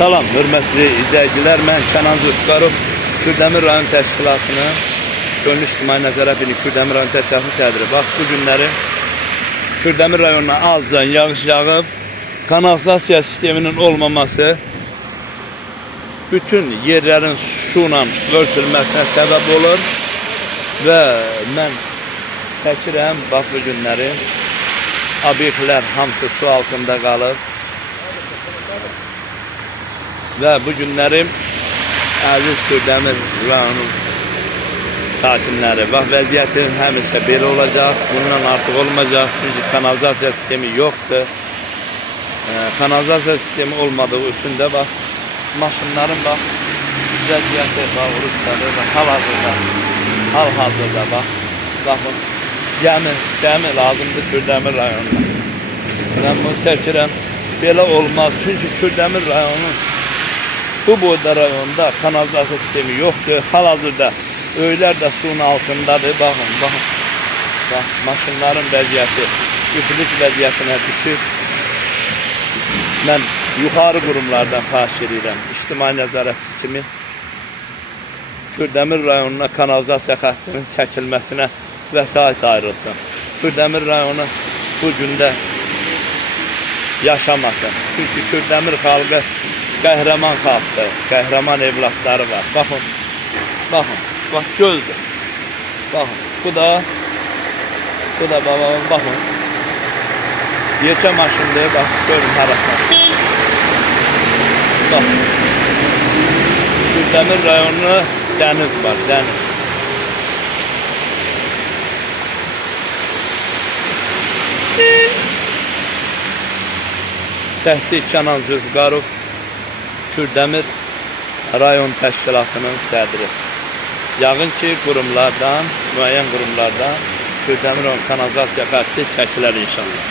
Salam, hörmətli izləyicilər, mən Kənan Zülfüqarov, Kürdəmir rayon təşkilatının Könül İctimai Nəzarət Birliyi Kürdəmir rayon təşkilatının sədri. Bax, bu günləri Kürdəmir rayonuna azca yağış yağıb, kanalizasiya sisteminin olmaması bütün yerlərin suyla örtülməsinə səbəb olur və mən çəkirəm, bax, bu günləri obyektlər hamısı su altında qalır. Və bu günlərim əziz Kürdəmir rayonunun sakinləri, bax, vəziyyətin həmişə belə olacaq, bundan artıq olmayacaq, çünki kanalizasiya sistemi yoxdur. Kanalizasiya sistemi olmadığı üçün də, bax, maşınların, bax, vəziyyəti, bax, urusdadır, bax, hal-hazırda, bax, baxın, gəmi lazımdır Kürdəmir rayonuna. Mən bunu çəkirəm, belə olmaz, çünki Kürdəmir rayonunun bu boyda rayonda kanalizasiya sistemi yoxdur. Hal-hazırda öylər də suyun altındadır. Baxın, baxın. Bax, maşınların vəziyyəti üfürük vəziyyətinə düşür. Mən yuxarı qurumlardan xahiş edirəm, ictimai nəzarətçi kimi Kürdəmir rayonuna kanalizasiya xəttinin çəkilməsinə vəsait ayrılsın. Kürdəmir rayonu bu gündə yaşamasın. Çünki Kürdəmir xalqı qəhrəman xalqdır, qəhrəman evlatları var. Baxın, baxın, bax, gözdür. Baxın, bu da, baxın. Yekə maşındır, bax, görün harasın. Baxın. Kürdəmir rayonuna dəniz var, dəniz. Səhti Kənan Zülfüqarov, Kürdəmir rayon təşkilatının sədri. Yağın ki, qurumlardan, müəyyən qurumlardan Kürdəmir rayon kanalizasiya xətti çəkilər inşallah.